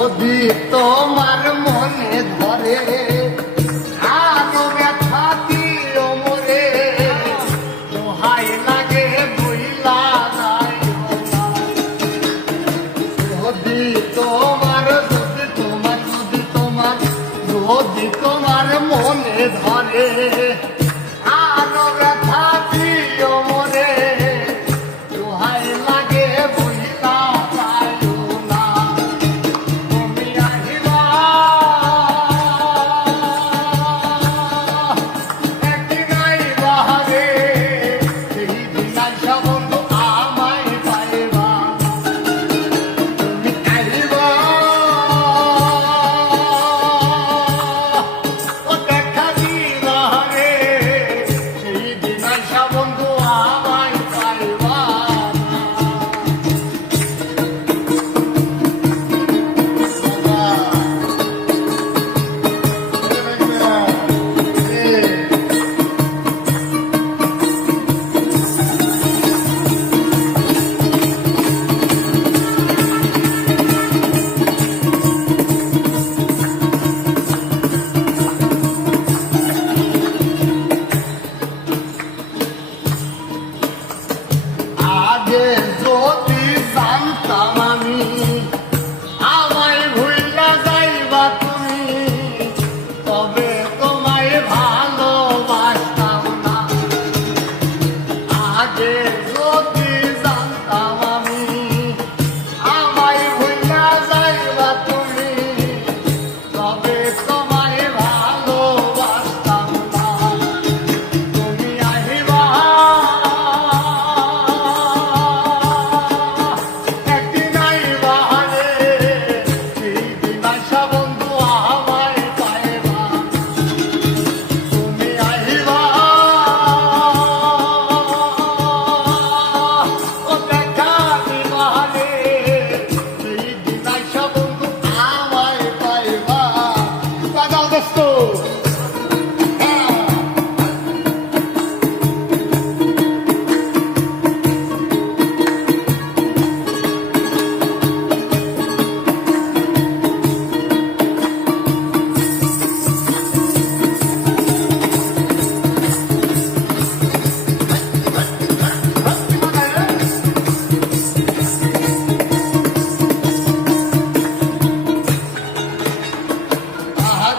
যদি তোমার মনে ধরে, আরও ব্যথা দিও মরে। দোহাই লাগে বুইলা নাই। যদি তোমার যদি তোমার যদি তোমার যদি তোমার মনে ধরে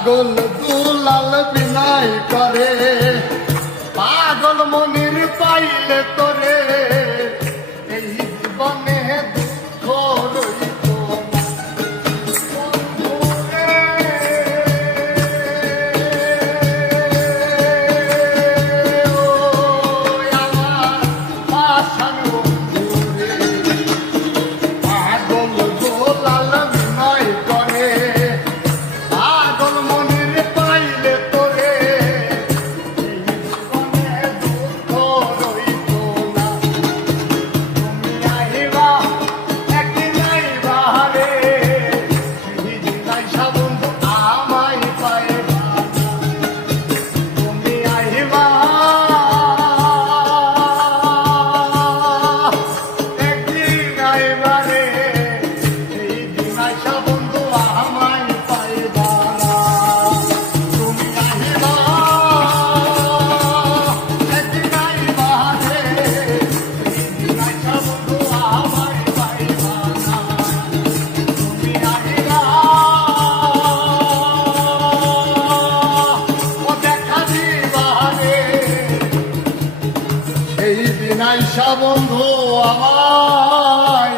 পাগল দুলাল বিনাই করে। পাগল মনির পাইলে তো এই দিনাই বন্ধু আমার।